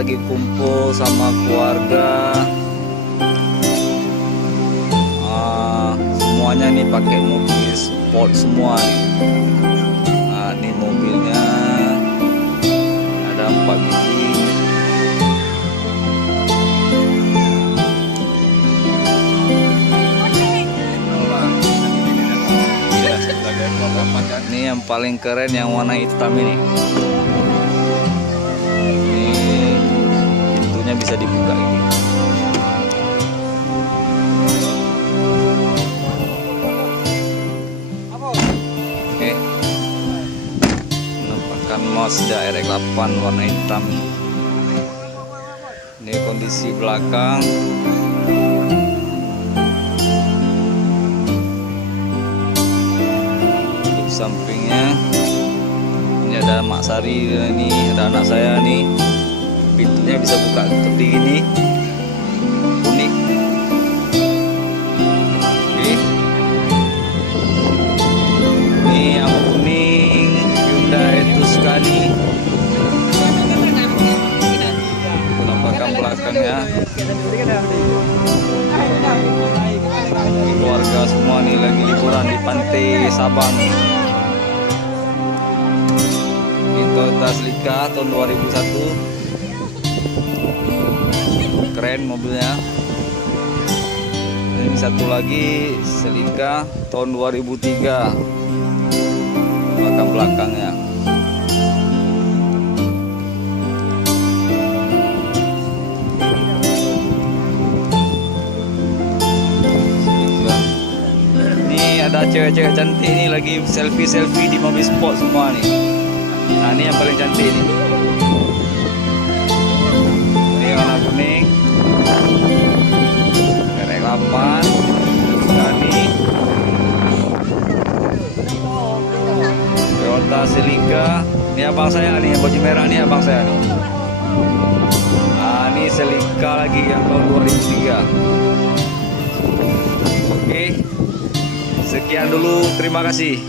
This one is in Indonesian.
lagi kumpul sama keluarga. Semuanya nih pakai mobil sport semua nih. Nah, ini mobilnya ada 4 biji. Ini yang paling keren yang warna hitam ini. Ini pintunya bisa dibuka ini. Oke. Penampakan Mazda RX-8 warna hitam. Ini kondisi belakang. Sampingnya ini ada Mak Sari, ini ada anak saya nih, pintunya bisa buka seperti ini, unik. Oke. Ini yang kuning Hyundai Tuscany, penampakan belakangnya. Keluarga semua nih lagi liburan di pantai Sabang. Toyota Celica tahun 2001, keren mobilnya. Ini satu lagi Celica tahun 2003, belakangnya. Ini ada cewek-cewek cantik nih lagi selfie di mobil sport semua nih. Nah, ini yang paling cantik nih. Ini warna kuning, RX-8, Tuscany, Toyota Celica. Ini abang saya nih, baju merah nih abang saya nih. Nah, ini Celica lagi yang tahun 2003. Oke, sekian dulu, terima kasih.